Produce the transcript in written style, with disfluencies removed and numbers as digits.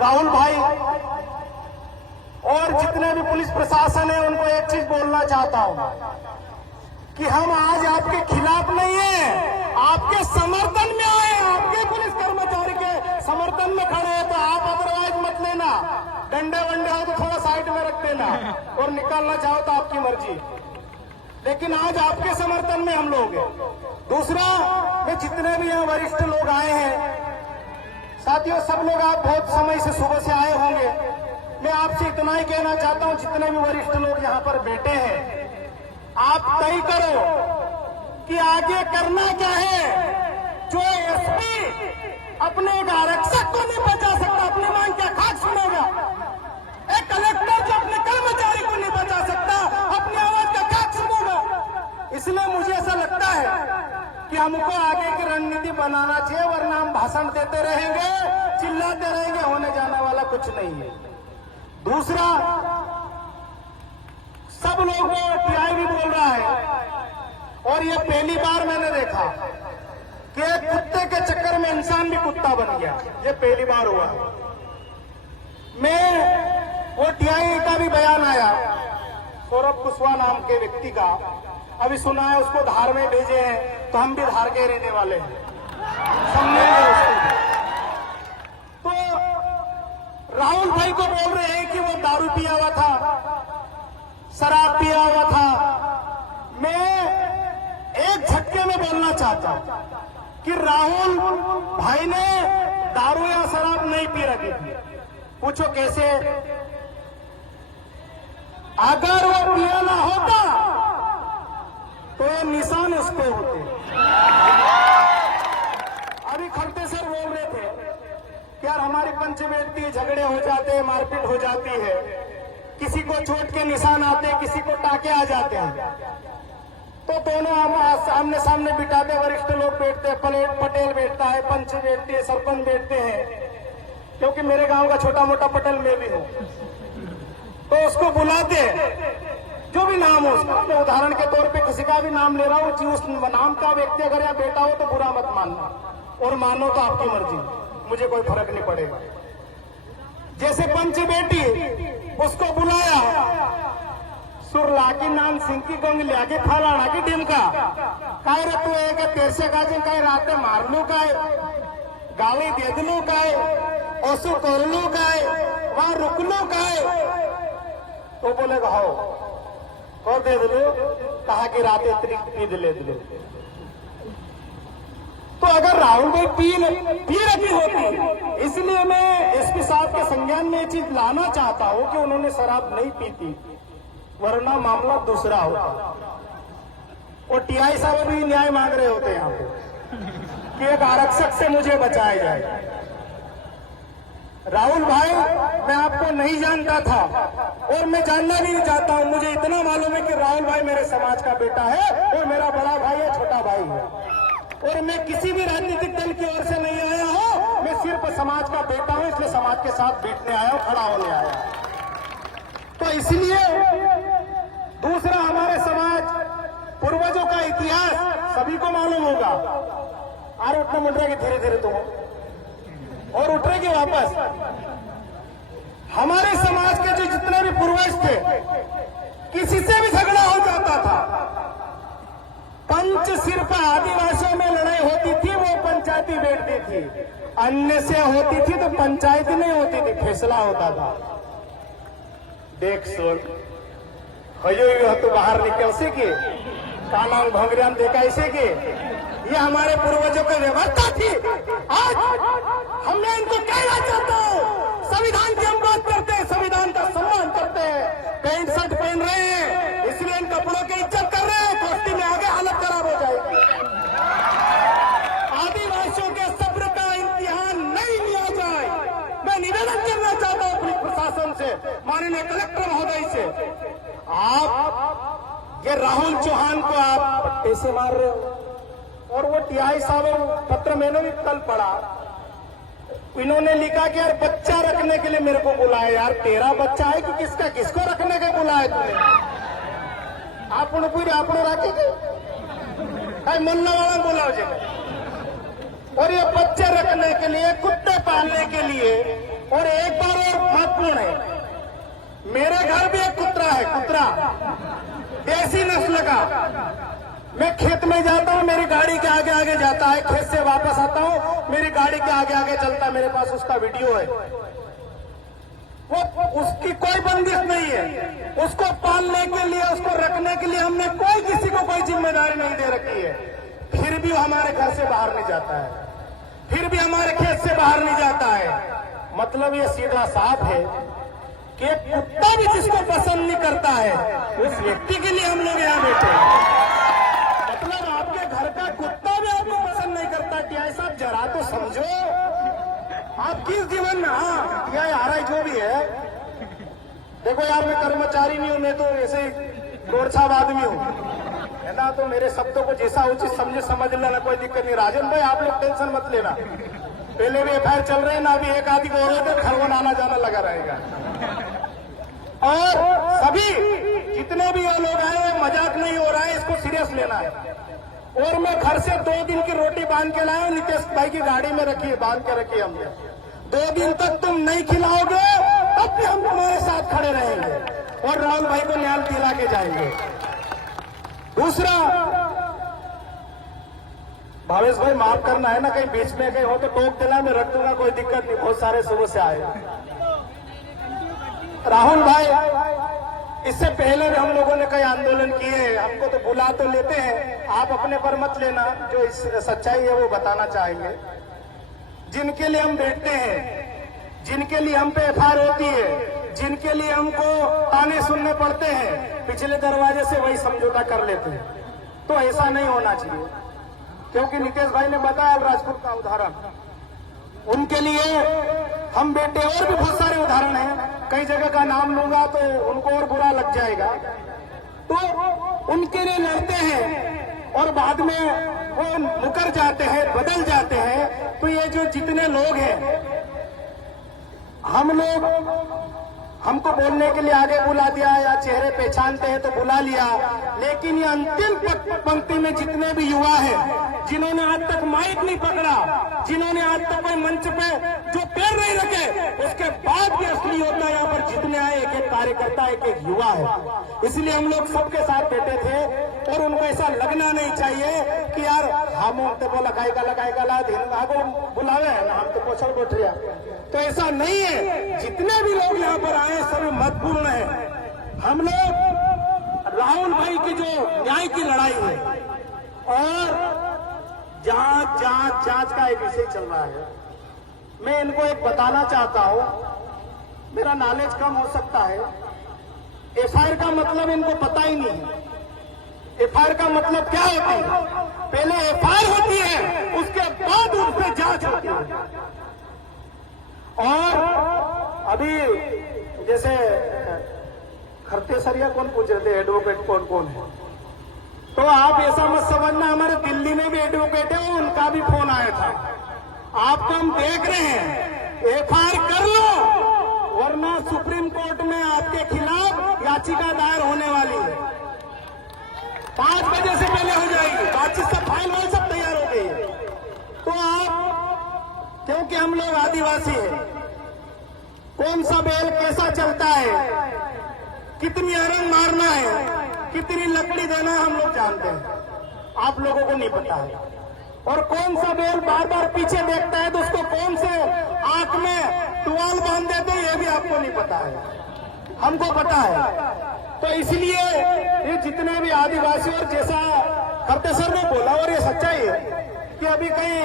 राहुल भाई और जितने भी पुलिस प्रशासन है उनको एक चीज बोलना चाहता हूं कि हम आज आपके खिलाफ नहीं है, आपके समर्थन में आए, आपके पुलिस कर्मचारी के समर्थन में खड़े हैं। तो आप अदरवाइज मत लेना, डंडे वंडे हो तो थोड़ा साइड में रख देना और निकालना चाहो तो आपकी मर्जी, लेकिन आज आपके समर्थन में हम लोग हैं। दूसरा, मैं जितने भी यहाँ वरिष्ठ लोग आए हैं साथियों, सब लोग आप बहुत समय से सुबह से आए होंगे। मैं आपसे इतना ही कहना चाहता हूं, जितने भी वरिष्ठ लोग यहाँ पर बैठे हैं, आप तय करो कि आगे करना क्या है। जो एसपी अपने एक आरक्षक को नहीं बचा सकता, अपनी मांग क्या खाक सुनेगा? एक कलेक्टर जो अपने कर्मचारी को नहीं बचा सकता, अपनी आवाज का खाक सुनेगा? इसलिए मुझे ऐसा लगता है कि हमको आगे की रणनीति बनाना चाहिए, वरना हम भाषण देते रहेंगे, चिल्लाते रहेंगे, होने जाने वाला कुछ नहीं है। दूसरा, सब लोगों टीआई भी बोल रहा है और ये पहली बार मैंने देखा कि एक कुत्ते के चक्कर में इंसान भी कुत्ता बन गया, ये पहली बार हुआ। मैं वो टीआई का भी बयान आया, सौरभ कुशवाहा नाम के व्यक्ति का, अभी सुना है उसको धार में भेजे हैं, तो हम भी धार के रहने वाले हैं, समझेंगे उसको। तो राहुल भाई को बोल रहे हैं कि वो दारू पिया हुआ था, शराब पिया हुआ था। मैं एक झटके में बोलना चाहता हूं कि राहुल भाई ने दारू या शराब नहीं पी रखी थी। पूछो कैसे? अगर वो पिया ना होता तो ये निशान उस पे होते। अभी खड़ते सर बोल रहे थे कि यार हमारी पंच बैठती है, झगड़े हो जाते हैं, मारपीट हो जाती है, किसी को चोट के निशान आते हैं, किसी को टाके आ जाते हैं, तो दोनों हम सामने सामने बिठाते, वरिष्ठ लोग बैठते हैं, पटेल बैठता है, पंच बैठती है, सरपंच बैठते हैं, क्योंकि मेरे गांव का छोटा मोटा पटेल मैं भी हूं, तो उसको बुलाते, जो भी नाम हो उसका। मैं उदाहरण के तौर पे किसी का भी नाम ले रहा हूं, उस नाम का व्यक्ति अगर यहाँ बेटा हो तो बुरा मत मानना, और मानो तो आपकी मर्जी, मुझे कोई फर्क नहीं पड़ेगा। जैसे पंच बेटी, उसको बुलाया, सुर लागी नाम सिंह की गंग लागे फलाना की ढिमका काय रतु है कि तेरसे काजे काय राते मारलू काय, गाली दे दिलू काय, ओसु करलू काय, वहां रुकलू काय, तो बोलेगा हो और दे दिलू, कहा कि रात अतिरिक्त पी दिले दिले। तो अगर राहुल भाई पी रखी होती, इसलिए मैं एसपी साहब के संज्ञान में ये चीज लाना चाहता हूं कि उन्होंने शराब नहीं पी थी, वरना मामला दूसरा होता। और टीआई साहब भी न्याय मांग रहे होते यहाँ पे कि एक आरक्षक से मुझे बचाया जाए। राहुल भाई, मैं आपको नहीं जानता था और मैं जानना भी नहीं चाहता हूं। मुझे इतना मालूम है कि राहुल भाई मेरे समाज का बेटा है और मेरा बड़ा भाई है, छोटा भाई है, और मैं किसी भी राजनीतिक दल की ओर से नहीं आया हूं। मैं सिर्फ समाज का बेटा हूं, इसलिए समाज के साथ बैठने आया हूं, खड़ा होने आया हूं। तो इसलिए दूसरा, हमारे समाज पूर्वजों का इतिहास सभी को मालूम होगा। अरे उठने मिल रहा है धीरे धीरे तुम और उठ रहे कि वापस। हमारे समाज के जो जितने भी पूर्वज थे, किसी से भी झगड़ा हो जाता था, पंच सिर्फ आदिवासियों में लड़ाई होती थी, वो पंचायती बैठती थी, अन्य से होती थी तो पंचायती नहीं होती थी, फैसला होता था। देख सुन हयो तो बाहर निकल से के काला भंगरियाम देखा ऐसे के, ये हमारे पूर्वजों की व्यवस्था थी। आज हमने इनको कहना चाहता हूं, संविधान की हम बात करते हैं, संविधान का सम्मान करते हैं, पैंट शर्ट पहन रहे हैं इसलिए इन कपड़ों की इज्जत कर रहे हैं, दोस्ती में आगे हालत खराब हो जाएगी। आदिवासियों के सब्र का इम्तिहान नहीं लिया जाए, मैं निवेदन करना चाहता हूं पुलिस प्रशासन से, माननीय कलेक्टर महोदय से। आप ये राहुल चौहान को आप पट्टे से मार रहे हो, और वो टीआई साहब पत्र मैंने भी कल पढ़ा, इन्होंने लिखा कि यार बच्चा रखने के लिए मेरे को बुलाया। यार तेरा बच्चा है कि किसका, किसको रखने के बुलाया तुमने? आप राखेंगे मुन्ना वाला बुलाओ जी। और ये बच्चे रखने के लिए, कुत्ते पालने के लिए, और एक महत्वपूर्ण है। मेरे घर भी एक कुत्ता है, कुत्ता देसी नस्ल का। मैं खेत में जाता हूँ, मेरी गाड़ी के आगे आगे जाता है, खेत से वापस आता हूँ, मेरी गाड़ी के आगे आगे चलता है, मेरे पास उसका वीडियो है। वो उसकी कोई बंदिश नहीं है। उसको पालने के लिए, उसको रखने के लिए हमने कोई किसी को कोई जिम्मेदारी नहीं दे रखी है। फिर भी वो हमारे घर से बाहर नहीं जाता है, फिर भी हमारे खेत से बाहर नहीं जाता है। मतलब ये सीधा साफ है कि एक कुत्ता भी जिसको पसंद नहीं करता है, उस व्यक्ति के लिए हम लोग यहाँ बैठे हैं। मतलब आपके घर का कुत्ता भी आपको पसंद नहीं करता। टीआई साहब जरा तो समझो, आप किस जीवन में, हाँ टीआई आ रहा है जो भी है। देखो यार, मैं कर्मचारी नहीं हूं, मैं तो ऐसे गोरछाव आदमी हूँ, है ना। तो मेरे शब्दों को जैसा उचित समझे समझ लेना, कोई दिक्कत नहीं। राजन भाई आप लोग टेंशन मत लेना, पहले भी एफआईआर चल रहे हैं ना, अभी एक आदि को और खरवन आना जाना लगा रहेगा। और सभी जितने भी ये लोग आए, मजाक नहीं हो रहा है, इसको सीरियस लेना है। और मैं घर से 2 दिन की रोटी बांध के लाया, नितेश भाई की गाड़ी में रखी है, बांध के रखी है हमने। 2 दिन तक तुम नहीं खिलाओगे तब भी हम तुम्हारे साथ खड़े रहेंगे और राहुल भाई को न्याय दिला के जाएंगे। दूसरा, भावेश भाई माफ करना है ना, कहीं बीच में कहीं हो तो टोक देना, मैं रख दूंगा, कोई दिक्कत नहीं। बहुत सारे सुबह से आए। राहुल भाई, इससे पहले भी हम लोगों ने कई आंदोलन किए, हमको तो बुला तो लेते हैं, आप अपने पर मत लेना। जो इस सच्चाई है वो बताना चाहेंगे। जिनके लिए हम बैठते हैं, जिनके लिए हम पे एफआईआर होती है, जिनके लिए हमको ताने सुनने पड़ते हैं, पिछले दरवाजे से वही समझौता कर लेते हैं। तो ऐसा नहीं होना चाहिए, क्योंकि नितेश भाई ने बताया राजपूत का उदाहरण, उनके लिए हम बैठे। और भी बहुत सारे उदाहरण हैं, कई जगह का नाम लूंगा तो उनको और बुरा लग जाएगा। तो उनके लिए लड़ते हैं और बाद में वो मुकर जाते हैं, बदल जाते हैं। तो ये जो जितने लोग हैं, हम लोग, हमको बोलने के लिए आगे बुला दिया या चेहरे पहचानते हैं तो बुला लिया, लेकिन ये अंतिम पंक्ति में जितने भी युवा हैं, जिन्होंने आज तक माइक नहीं पकड़ा, जिन्होंने आज तक कोई मंच पे जो पैर नहीं रखे, उसके बाद भी असली योद्धा यहाँ पर जितने आए, एक एक कार्यकर्ता, एक एक युवा है। इसलिए हम लोग सबके साथ बैठे थे और उनको ऐसा लगना नहीं चाहिए कि यार हम तो बोला लगाएगा बुलावे है ना, हम तो पोछड़ बैठ रहा। तो ऐसा नहीं है, जितने भी लोग यहाँ पर आए सभी महत्वपूर्ण है। हम लोग राहुल भाई की जो न्याय की लड़ाई है और जांच का एक विषय चल रहा है, मैं इनको एक बताना चाहता हूं, मेरा नॉलेज कम हो सकता है। एफआईआर का मतलब इनको पता ही नहीं है। एफआईआर का मतलब क्या होती है? पहले एफआईआर होती है, उसके बाद उस पर जांच होती है। और अभी जैसे खरतेसरिया कौन पूछ रहे थे, एडवोकेट कौन कौन है, तो आप ऐसा मत समझना हमारे दिल्ली में भी एडवोकेट है, उनका भी फोन आया था। आपको हम देख रहे हैं, एफआईआर कर लो, वरना सुप्रीम कोर्ट में आपके खिलाफ याचिका दायर होने वाली है। 5 बजे से पहले हो जाएगी, बातचीत सब फाइल हो, सब तैयार हो गई है। तो आप, क्योंकि हम लोग आदिवासी हैं, कौन सा बेल कैसा चलता है, कितनी अरंग मारना है, कितनी लकड़ी देना है, हम लोग जानते हैं, आप लोगों को नहीं पता है। और कौन सा बेल बार बार पीछे देखता है तो उसको कौन से आंख में टुवाल बांध देते हैं, ये भी आपको नहीं पता है, हमको पता है। तो इसलिए ये जितने भी आदिवासी, और जैसा खरतेसर ने बोला और ये सच्चाई है कि अभी कहीं